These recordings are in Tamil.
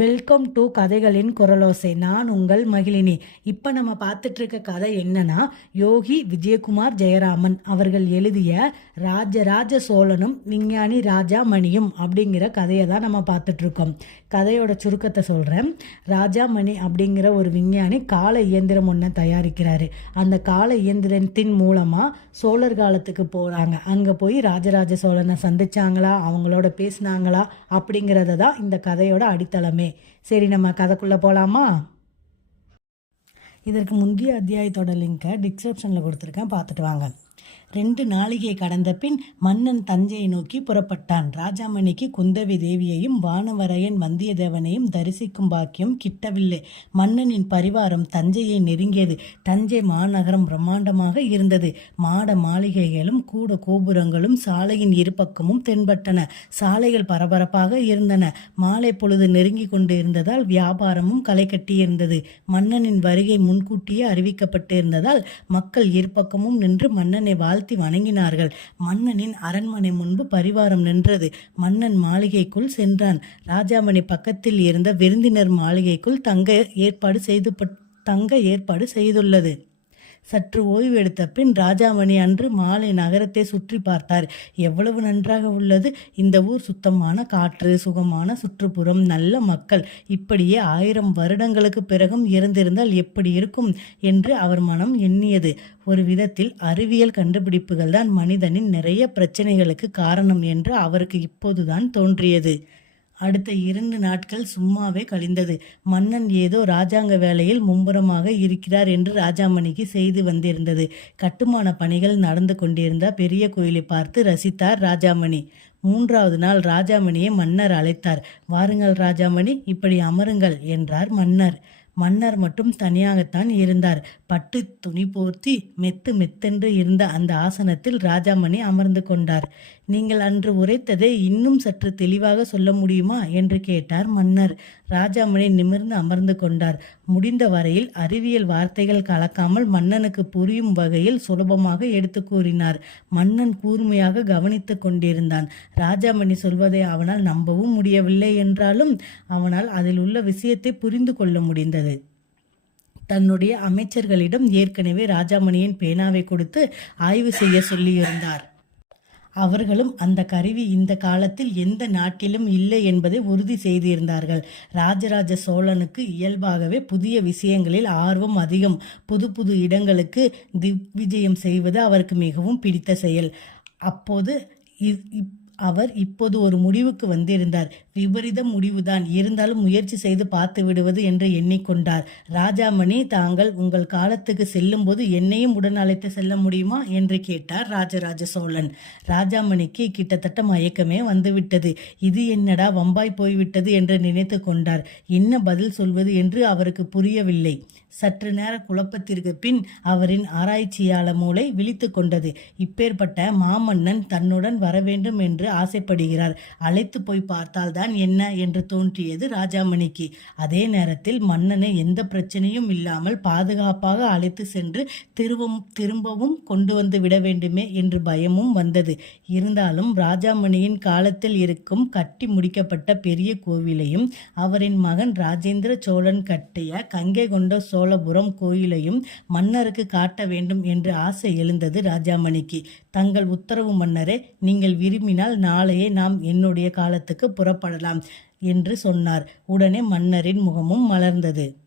வெல்கம் டு கதைகளின் குரலோசை. நான் உங்கள் மகிழினி. இப்போ நம்ம பார்த்துட்டு இருக்க கதை என்னன்னா யோகி விஜயகுமார் ஜெயராமன் அவர்கள் எழுதிய ராஜராஜ சோழனும் விஞ்ஞானி ராஜா மணியும் அப்படிங்கிற கதையை தான் நம்ம பார்த்துட்டு இருக்கோம் கதையோட சுருக்கத்தை சொல்கிறேன் ராஜாமணி அப்படிங்கிற ஒரு விஞ்ஞானி கால இயந்திரம் ஒன்று தயாரிக்கிறாரு. அந்த கால இயந்திரத்தின் மூலமாக சோழர் காலத்துக்கு போகிறாங்க அங்கே போய் ராஜராஜ சோழனை சந்திச்சாங்களா? அவங்களோட பேசினாங்களா? அப்படிங்கிறத தான் இந்த கதையோட அடித்தளமே. சரி நம்ம கதைக்குள்ளே போகலாமா இதற்கு முந்தைய அத்தியாயத்தோட லிங்கை டிஸ்கிரிப்ஷனில் கொடுத்துருக்கேன். பார்த்துட்டு வாங்க. ரெண்டு நாளிகை கடந்த பின் மன்னன் தஞ்சையை நோக்கி புறப்பட்டான். ராஜாமணிக்கு குந்தவி தேவியையும் வானவரையன் வந்தியத்தேவனையும் தரிசிக்கும் பாக்கியம் கிட்டவில்லை. மன்னனின் பரிவாரம் தஞ்சையை நெருங்கியது. தஞ்சை மாநகரம் பிரம்மாண்டமாக இருந்தது. மாட மாளிகைகளும் கூட கோபுரங்களும் சாலையின் இருபக்கமும் தென்பட்டன. சாலைகள் பரபரப்பாக இருந்தன. மாலை பொழுது நெருங்கி கொண்டு இருந்ததால் வியாபாரமும் களை கட்டியிருந்தது. மன்னனின் வருகை முன்கூட்டியே அறிவிக்கப்பட்டிருந்ததால் மக்கள் இருபக்கமும் நின்று மன்னனை வாழ் தாழ்த்தி வணங்கினார்கள். மன்னனின் அரண்மனை முன்பு பரிவாரம் நின்றது. மன்னன் மாளிகைக்குள் சென்றான். ராஜாமணி பக்கத்தில் இருந்த விருந்தினர் மாளிகைக்குள் தங்க ஏற்பாடு செய்து தங்க ஏற்பாடு செய்துள்ளது. சற்று ஓய்வு எடுத்த பின் ராஜாமணி அன்று மாலை நகரத்தை சுற்றி பார்த்தார். எவ்வளவு நன்றாக உள்ளது. இந்த ஊர் சுத்தமான காற்று சுகமான சுற்றுப்புறம் நல்ல மக்கள். இப்படியே ஆயிரம் வருடங்களுக்கு பிறகும் இருந்திருந்தால் எப்படி இருக்கும்? என்று அவர் மனம் எண்ணியது. ஒரு விதத்தில் அறிவியல் கண்டுபிடிப்புகள் தான் மனிதனின் நிறைய பிரச்சனைகளுக்கு காரணம் என்று அவருக்கு இப்போதுதான் தோன்றியது. அடுத்த இரண்டு நாட்கள் சும்மாவே கழிந்தது. மன்னன் ஏதோ ராஜாங்க வேலையில் மும்புறமாக இருக்கிறார் என்று ராஜாமணிக்கு செய்து வந்திருந்தது. கட்டுமான பணிகள் நடந்து கொண்டிருந்த பெரிய கோயிலை பார்த்து ரசித்தார் ராஜாமணி. மூன்றாவது நாள் ராஜாமணியை மன்னர் அழைத்தார். வாருங்கள் ராஜாமணி இப்படி அமருங்கள் என்றார் மன்னர். மன்னர் மட்டும் தனியாகத்தான் இருந்தார். பட்டு துணி போர்த்தி மெத்து மெத்தென்று இருந்த அந்த ஆசனத்தில் ராஜாமணி அமர்ந்து கொண்டார். நீங்கள் அன்று உரைத்ததை இன்னும் சற்று தெளிவாக சொல்ல முடியுமா? என்று கேட்டார் மன்னர். ராஜாமணி நிமிர்ந்து அமர்ந்து கொண்டார். முடிந்த வரையில் அறிவியல் வார்த்தைகள் கலக்காமல் மன்னனுக்கு புரியும் வகையில் சுலபமாக எடுத்து கூறினார். மன்னன் கூர்மையாக கவனித்து கொண்டிருந்தான். ராஜாமணி சொல்வதை அவனால் நம்பவும் முடியவில்லை என்றாலும் அவனால் அதில் உள்ள விஷயத்தை புரிந்து கொள்ள முடிந்தது. தன்னுடைய அமைச்சர்களிடம் ஏற்கனவே ராஜாமணியின் பேனாவை கொடுத்து ஆய்வு செய்ய சொல்லியிருந்தார். அவர்களும் அந்த கருவி இந்த காலத்தில் எந்த நாட்டிலும் இல்லை என்பதை உறுதி செய்திருந்தார்கள். ராஜராஜ சோழனுக்கு இயல்பாகவே புதிய விஷயங்களில் ஆர்வம் அதிகம். புது புது இடங்களுக்கு திவ்விஜயம் செய்வது அவருக்கு மிகவும் பிடித்த செயல். அப்போது இப் அவர் இப்போது ஒரு முடிவுக்கு வந்திருந்தார். விபரீத முடிவுதான். இருந்தாலும் முயற்சி செய்து பார்த்து விடுவது என்று எண்ணிக்கொண்டார். ராஜாமணி தாங்கள் உங்கள் காலத்துக்கு செல்லும்போது என்னையும் உடன் அழைத்து செல்ல முடியுமா? என்று கேட்டார் ராஜராஜ சோழன். ராஜாமணிக்கு கிட்டத்தட்ட மயக்கமே வந்துவிட்டது. இது என்னடா வம்பாய் போய்விட்டது என்று நினைத்து கொண்டார். என்ன பதில் சொல்வது? என்று அவருக்கு புரியவில்லை. சற்று நேர குழப்பத்திற்கு பின் அவரின் ஆராய்ச்சியாள மூளை விழித்து கொண்டது. இப்பேற்பட்ட மாமன்னன் தன்னுடன் வர வேண்டும் என்று ஆசைப்படுகிறார். அழைத்து போய் பார்த்தால்தான் என்ன என்று தோன்றியது ராஜாமணிக்கு. அதே நேரத்தில் மன்னனை எந்த பிரச்சனையும் இல்லாமல் பாதுகாப்பாக அழைத்து சென்று திரும்பவும் திரும்பவும் கொண்டு வந்து விட வேண்டுமே என்று பயமும் வந்தது. இருந்தாலும் ராஜாமணியின் காலத்தில் இருக்கும் கட்டி முடிக்கப்பட்ட பெரிய கோவிலையும் அவரின் மகன் ராஜேந்திர சோழன் கட்டிய கங்கை கொண்ட சோழபுரம் கோயிலையும் மன்னருக்கு காட்ட வேண்டும் என்று ஆசை எழுந்தது ராஜாமணிக்கு. தங்கள் உத்தரவு மன்னரே நீங்கள் விரும்பினால் நாளையே நாம் என்னுடைய காலத்துக்கு புறப்படலாம் என்று சொன்னார். உடனே மன்னரின் முகமும் மலர்ந்தது.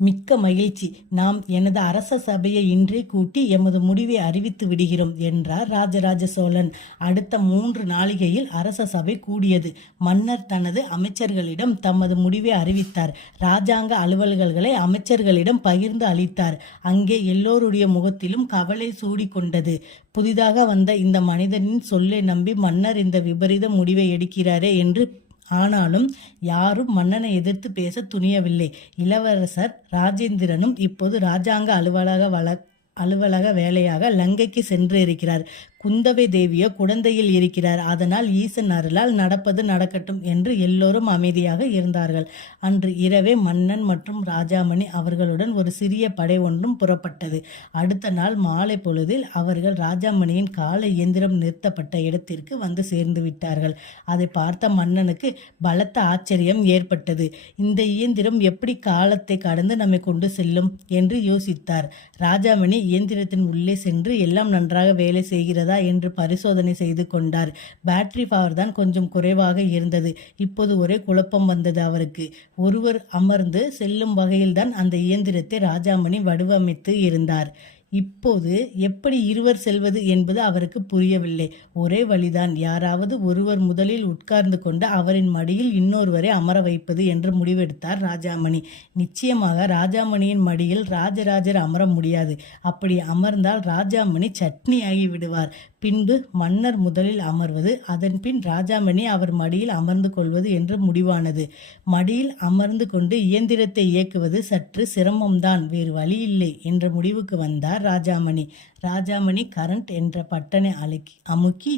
மிக்க மகிழ்ச்சி. நாம் எனது அரச சபையை இன்றே கூட்டி எமது முடிவை அறிவித்து விடுகிறோம் என்றார் ராஜராஜ சோழன். அடுத்த மூன்று நாளிகையில் அரச சபை கூடியது. மன்னர் தனது அமைச்சர்களிடம் தமது முடிவை அறிவித்தார். ராஜாங்க அலுவல்களை அமைச்சர்களிடம் பகிர்ந்து அளித்தார். அங்கே எல்லோருடைய முகத்திலும் கவலை சூடிக்கொண்டது. புதிதாக வந்த இந்த மனிதனின் சொல்லை நம்பி மன்னர் இந்த விபரீத முடிவை எடுக்கிறாரே என்று ஆனாலும் யாரும் மன்னனை எதிர்த்து பேச துணியவில்லை. இளவரசர் ராஜேந்திரனும் இப்போது ராஜாங்க அலுவலக வள அலுவலக வேலையாக லங்கைக்கு சென்று இருக்கிறார். குந்தவை தேவியோ குழந்தையில் இருக்கிறார். அதனால் ஈசன் அருளால் நடப்பது நடக்கட்டும் என்று எல்லோரும் அமைதியாக இருந்தார்கள். அன்று இரவே மன்னன் மற்றும் ராஜாமணி அவர்களுடன் ஒரு சிறிய படை ஒன்றும் புறப்பட்டது. அடுத்த நாள் மாலை பொழுதில் அவர்கள் ராஜாமணியின் கால இயந்திரம் நிறுத்தப்பட்ட இடத்திற்கு வந்து சேர்ந்து விட்டார்கள். அதை பார்த்த மன்னனுக்கு பலத்த ஆச்சரியம் ஏற்பட்டது. இந்த இயந்திரம் எப்படி காலத்தை கடந்து நம்மை கொண்டு செல்லும்? என்று யோசித்தார். ராஜாமணி இயந்திரத்தின் உள்ளே சென்று எல்லாம் நன்றாக வேலை செய்கிறதா என்று பரிசோதனை செய்து கொண்டார். பேட்டரி பவர் தான் கொஞ்சம் குறைவாக இருந்தது. இப்போது ஒரே குழப்பம் வந்தது அவருக்கு. ஒருவர் அமர்ந்து செல்லும் வகையில்தான் அந்த இயந்திரத்தை ராஜாமணி வடிவமைத்து இருந்தார். இப்போது எப்படி இருவர் செல்வது என்பது அவருக்கு புரியவில்லை. ஒரே வழிதான். யாராவது ஒருவர் முதலில் உட்கார்ந்து கொண்டு அவரின் மடியில் இன்னொருவரை அமர வைப்பது என்று முடிவெடுத்தார் ராஜாமணி. நிச்சயமாக ராஜாமணியின் மடியில் ராஜராஜர் அமர முடியாது. அப்படி அமர்ந்தால் ராஜாமணி சட்னி ஆகி விடுவார். பின்பு மன்னர் முதலில் அமர்வது அதன் பின் ராஜாமணி அவர் மடியில் அமர்ந்து கொள்வது என்று முடிவானது. மடியில் அமர்ந்து கொண்டு இயந்திரத்தை இயக்குவது சற்று சிரமம்தான் வேறு வழியில்லை என்ற முடிவுக்கு வந்தார் ராஜாமணி. ராஜாமணி கரண்ட் என்ற பட்டனை அழுக்கி அமுக்கி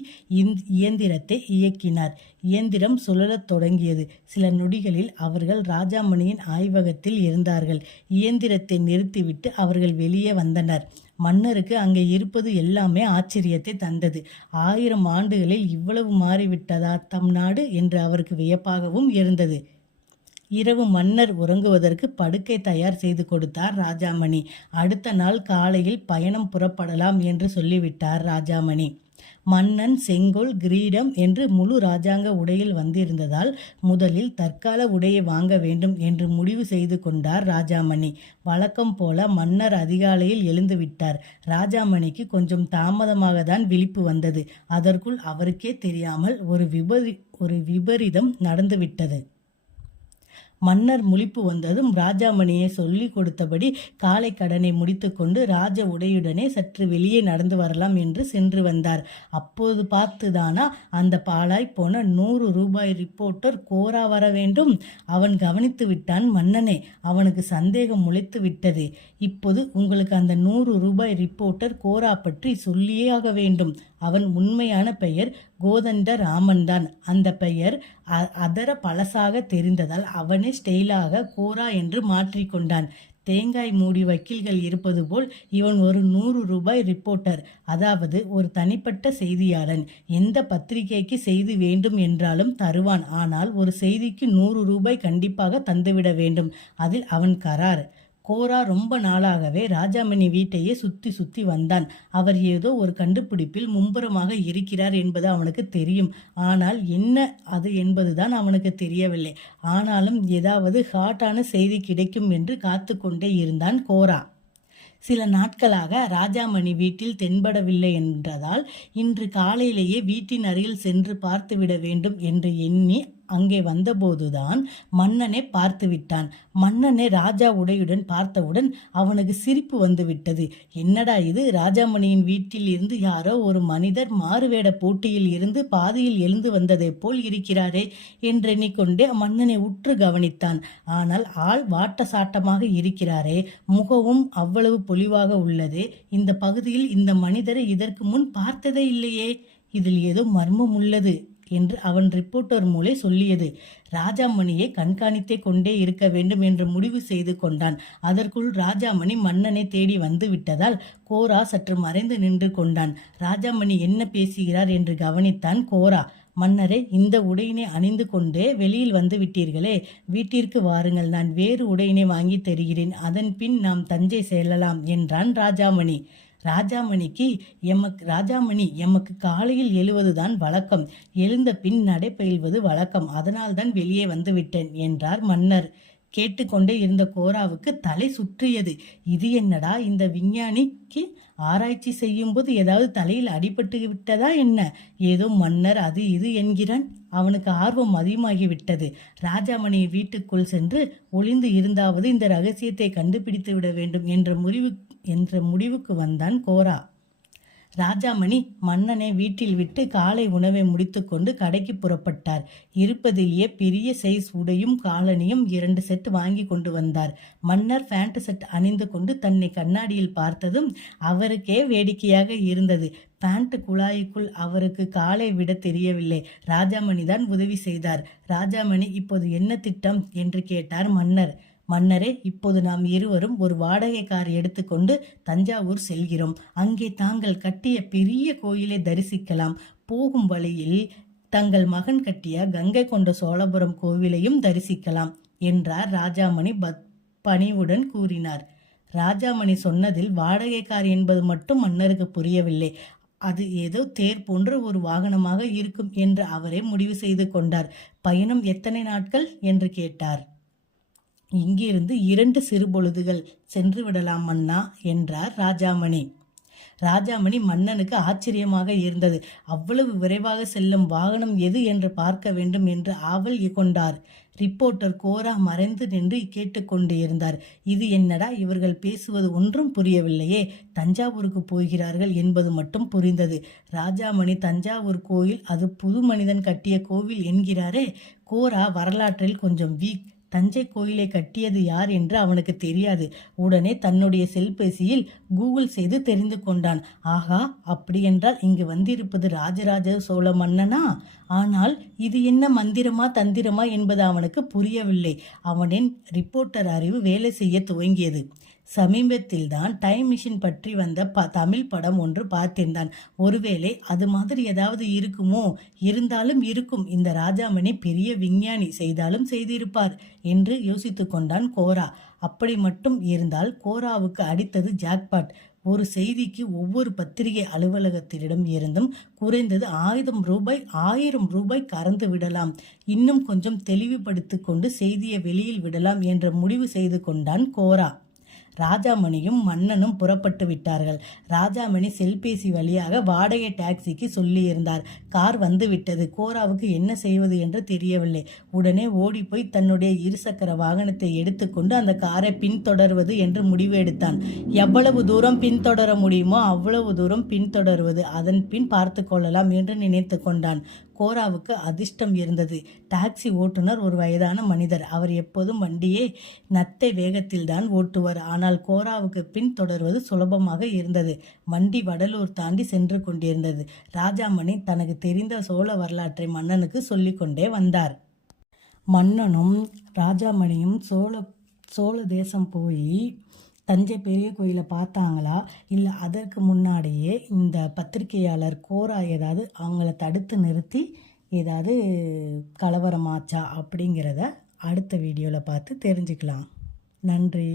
இயந்திரத்தை இயக்கினார். இயந்திரம் சுழலத் தொடங்கியது. சில நொடிகளில் அவர்கள் ராஜாமணியின் ஆய்வகத்தில் இருந்தார்கள். இயந்திரத்தை நிறுத்திவிட்டு அவர்கள் வெளியே வந்தனர். மன்னருக்கு அங்கே இருப்பது எல்லாமே ஆச்சரியத்தை தந்தது. ஆயிரம் ஆண்டுகளில் இவ்வளவு மாறிவிட்டதா தம் நாடு? என்று அவருக்கு வியப்பாகவும் இருந்தது. இரவு மன்னர் உறங்குவதற்கு படுக்கை தயார் செய்து கொடுத்தார் ராஜாமணி. அடுத்த நாள் காலையில் பயணம் புறப்படலாம் என்று சொல்லிவிட்டார் ராஜாமணி. மன்னன் செங்கோல் கிரீடம் என்று முழு ராஜாங்க உடையில் வந்திருந்ததால் முதலில் தற்கால உடையை வாங்க வேண்டும் என்று முடிவு செய்து கொண்டார் ராஜாமணி. வழக்கம் போல மன்னர் அதிகாலையில் எழுந்துவிட்டார் ராஜாமணிக்கு கொஞ்சம் தாமதமாக தான் விழிப்பு வந்தது. அதற்குள் அவருக்கே தெரியாமல் ஒரு விபரி ஒரு விபரீதம் நடந்துவிட்டது. மன்னர் முழிப்பு வந்ததும் ராஜாமணியை சொல்லி கொடுத்தபடி காலை கடனை முடித்துக்கொண்டு ராஜ உடையுடனே சற்று வெளியே நடந்து வரலாம் என்று சென்று வந்தார். அப்போது பார்த்துதானா அந்த பாழாய் போன நூறு ரூபாய் ரிப்போர்ட்டர் கோரா வர வேண்டும். அவன் கவனித்து விட்டான் மன்னனே அவனுக்கு சந்தேகம் முளைத்து விட்டது. இப்போது உங்களுக்கு அந்த நூறு ரூபாய் ரிப்போர்ட்டர் கோரா பற்றி சொல்லியே ஆக வேண்டும். அவன் உண்மையான பெயர் கோதண்ட ராமன்தான் அந்த பெயர் அ- அதர பழசாக தெரிந்ததால் அவனே ஸ்டெயிலாக கோரா என்று மாற்றிக்கொண்டான் தேங்காய் மூடி வக்கீல்கள் இருப்பது போல் இவன் ஒரு நூறு ரூபாய் ரிப்போர்ட்டர் அதாவது ஒரு தனிப்பட்ட செய்தியாளன். எந்த பத்திரிகைக்கு செய்தி வேண்டும் என்றாலும் தருவான். ஆனால் ஒரு செய்திக்கு நூறு ரூபாய் கண்டிப்பாக தந்துவிட வேண்டும். அதில் அவன் கரார். கோரா ரொம்ப நாளாகவே ராஜாமணி வீட்டையே சுத்தி சுத்தி வந்தான். அவர் ஏதோ ஒரு கண்டுபிடிப்பில் மும்புறமாக இருக்கிறார் என்பது அவனுக்கு தெரியும். ஆனால் என்ன அது என்பதுதான் அவனுக்கு தெரியவில்லை. ஆனாலும் ஏதாவது ஹாட்டான செய்தி கிடைக்கும் என்று காத்து கொண்டே இருந்தான் கோரா. சில நாட்களாக ராஜாமணி வீட்டில் தென்படவில்லை என்றதால் இன்று காலையிலேயே வீட்டின் அருகில் சென்று பார்த்துவிட வேண்டும் என்று எண்ணி அங்கே வந்தபோதுதான் மன்னனை பார்த்து விட்டான் மன்னனை ராஜா உடையுடன் பார்த்தவுடன் அவனுக்கு சிரிப்பு வந்துவிட்டது. என்னடா இது? ராஜாமணியின் வீட்டில் இருந்து யாரோ ஒரு மனிதர் மாறுவேட போட்டியில் இருந்து பாதியில் எழுந்து வந்ததைப் போல் இருக்கிறாரே என்றெண்ணிக்கொண்டே மன்னனை உற்று கவனித்தான். ஆனால் ஆள் வாட்ட சாட்டமாக இருக்கிறாரே. முகமும் அவ்வளவு பொலிவாக உள்ளது. இந்த பகுதியில் இந்த மனிதரை இதற்கு முன் பார்த்ததே இல்லையே. இதில் ஏதோ மர்மம் உள்ளது. என்று அவன் ரிப்போர்ட்டர் மூலே சொல்லியது. ராஜாமணியை கண்காணித்தே கொண்டே இருக்க வேண்டும் என்று முடிவு செய்து கொண்டான். அதற்குள் ராஜாமணி மன்னனை தேடி வந்து விட்டதால் கோரா சற்று மறைந்து நின்று கொண்டான். ராஜாமணி என்ன பேசுகிறார் என்று கவனித்தான் கோரா. மன்னரே இந்த உடையினை அணிந்து கொண்டே வெளியில் வந்து விட்டீர்களே வீட்டிற்கு வாருங்கள் நான் வேறு உடையினை வாங்கி தருகிறேன் அதன் பின் நாம் தஞ்சை செல்லலாம் என்றான் ராஜாமணி. ராஜாமணிக்கு எமக்கு ராஜாமணி எமக்கு காலையில் எழுவதுதான் வழக்கம். எழுந்த பின் நடைபயில்வது வழக்கம். அதனால்தான் வெளியே வந்து விட்டேன் என்றார் மன்னர். கேட்டுக்கொண்டே இருந்த கோராவுக்கு தலை சுற்றியது. இது என்னடா இந்த விஞ்ஞானிக்கு ஆராய்ச்சி செய்யும்போது ஏதாவது தலையில் அடிபட்டு விட்டதா என்ன? ஏதோ மன்னர் அது இது என்கிறான். அவனுக்கு ஆர்வம் அதிகமாகி விட்டது ராஜாமணி வீட்டுக்குள் சென்று ஒளிந்து இருந்தாவது இந்த ரகசியத்தை கண்டுபிடித்து விட வேண்டும் என்ற முடிவு என்ற முடிவுக்கு வந்தான் கோரா. ராஜாமணி மன்னனை வீட்டில் விட்டு காலை உணவை முடித்துக்கொண்டு கடைக்கு புறப்பட்டார். இருப்பதிலேயே பெரிய சைஸ் உடையும் காலனியும் இரண்டு செட் வாங்கி கொண்டு வந்தார். மன்னர் பேண்ட் செட் அணிந்து கொண்டு தன்னை கண்ணாடியில் பார்த்ததும் அவருக்கே வேடிக்கையாக இருந்தது. பேண்ட் குழாய்க்குள் அவருக்கு காலை விட தெரியவில்லை. ராஜாமணி தான் உதவி செய்தார். ராஜாமணி இப்போது என்ன திட்டம்? என்று கேட்டார் மன்னர். மன்னரே இப்போது நாம் இருவரும் ஒரு வாடகை கார் எடுத்துக்கொண்டு தஞ்சாவூர் செல்கிறோம். அங்கே தாங்கள் கட்டிய பெரிய கோயிலை தரிசிக்கலாம். போகும் வழியில் தங்கள் மகன் கட்டிய கங்கை கொண்ட சோழபுரம் கோவிலையும் தரிசிக்கலாம் என்றார் ராஜாமணி பத் பணிவுடன் கூறினார். ராஜாமணி சொன்னதில் வாடகைக்கார் என்பது மட்டும் மன்னருக்கு புரியவில்லை. அது ஏதோ தேர் போன்ற ஒரு வாகனமாக இருக்கும் என்று அவரே முடிவு செய்து கொண்டார். பயணம் எத்தனை நாட்கள்? என்று கேட்டார். இங்கிருந்து இரண்டு சிறுபொழுதுகள் சென்று விடலாம் மன்னா என்றார் ராஜாமணி. ராஜாமணி மன்னனுக்கு ஆச்சரியமாக இருந்தது. அவ்வளவு விரைவாக செல்லும் வாகனம் எது என்று பார்க்க வேண்டும் என்று ஆவல் கொண்டார். ரிப்போர்ட்டர் கோரா மறைந்து நின்று கேட்டுக்கொண்டு இருந்தார் இது என்னடா இவர்கள் பேசுவது ஒன்றும் புரியவில்லையே. தஞ்சாவூருக்கு போகிறார்கள் என்பது மட்டும் புரிந்தது. ராஜாமணி தஞ்சாவூர் கோயில் அது புது மனிதன் கட்டிய கோவில் என்கிறாரே. கோரா வரலாற்றில் கொஞ்சம் வீக் தஞ்சை கோயிலை கட்டியது யார் என்று அவனுக்கு தெரியாது. உடனே தன்னுடைய செல்பேசியில் கூகுள் செய்து தெரிந்து கொண்டான். ஆகா அப்படியென்றால் இங்கு வந்திருப்பது ராஜராஜ சோழ மன்னனா? ஆனால் இது என்ன மந்திரமா தந்திரமா என்பது அவனுக்கு புரியவில்லை. அவனின் ரிப்போர்ட்டர் அறிவு வேலை செய்ய துவங்கியது. சமீபத்தில் தான் டைம் மிஷின் பற்றி வந்த ப தமிழ் படம் ஒன்று பார்த்திருந்தான். ஒருவேளை அது மாதிரி ஏதாவது இருக்குமோ? இருந்தாலும் இருக்கும். இந்த ராஜாமணி பெரிய விஞ்ஞானி செய்தாலும் செய்திருப்பார் என்று யோசித்து கொண்டான் கோரா. அப்படி மட்டும் இருந்தால் கோராவுக்கு அடித்தது ஜாக்பாட். ஒரு செய்திக்கு ஒவ்வொரு பத்திரிகை அலுவலகத்திடம் இருந்தும் குறைந்தது ஆயிரம் ரூபாய் ஆயிரம் ரூபாய் கறந்து விடலாம். இன்னும் கொஞ்சம் தெளிவுபடுத்திக் கொண்டு செய்தியை வெளியில் விடலாம் என்ற முடிவு செய்து கொண்டான் கோரா. ராஜாமணியும் மன்னனும் புறப்பட்டு விட்டார்கள். ராஜாமணி செல்பேசி வழியாக வாடகை டாக்ஸிக்கு சொல்லியிருந்தார். கார் வந்து விட்டது. கோராவுக்கு என்ன செய்வது என்று தெரியவில்லை. உடனே ஓடிப்போய் தன்னுடைய இருசக்கர வாகனத்தை எடுத்துக்கொண்டு அந்த காரை பின்தொடர்வது என்று முடிவு எடுத்தான் எவ்வளவு தூரம் பின்தொடர முடியுமோ அவ்வளவு தூரம் பின்தொடர்வது. அதன் பின் பார்த்து கொள்ளலாம் என்று நினைத்து கொண்டான். கோராவுக்கு அதிர்ஷ்டம் இருந்தது. டாக்ஸி ஓட்டுநர் ஒரு வயதான மனிதர். அவர் எப்போதும் வண்டியை நத்தை வேகத்தில் தான் ஓட்டுவார். ஆனால் கோராவுக்கு பின் தொடர்வது சுலபமாக இருந்தது. வண்டி வடலூர் தாண்டி சென்று கொண்டிருந்தது. ராஜாமணி தனக்கு தெரிந்த சோழ வரலாற்றை மன்னனுக்கு சொல்லிக்கொண்டே வந்தார். மன்னனும் ராஜாமணியும் சோழ சோழ தேசம் போய் தஞ்சை பெரிய கோயிலை பார்த்தாங்களா? இல்லை அதற்கு முன்னாடியே இந்த பத்திரிகையாளர் கோரா ஏதாவது அவங்கள தடுத்து நிறுத்தி ஏதாவது கலவரமாச்சா அப்படிங்கிறத அடுத்த வீடியோவில் பார்த்து தெரிஞ்சுக்கலாம். நன்றி.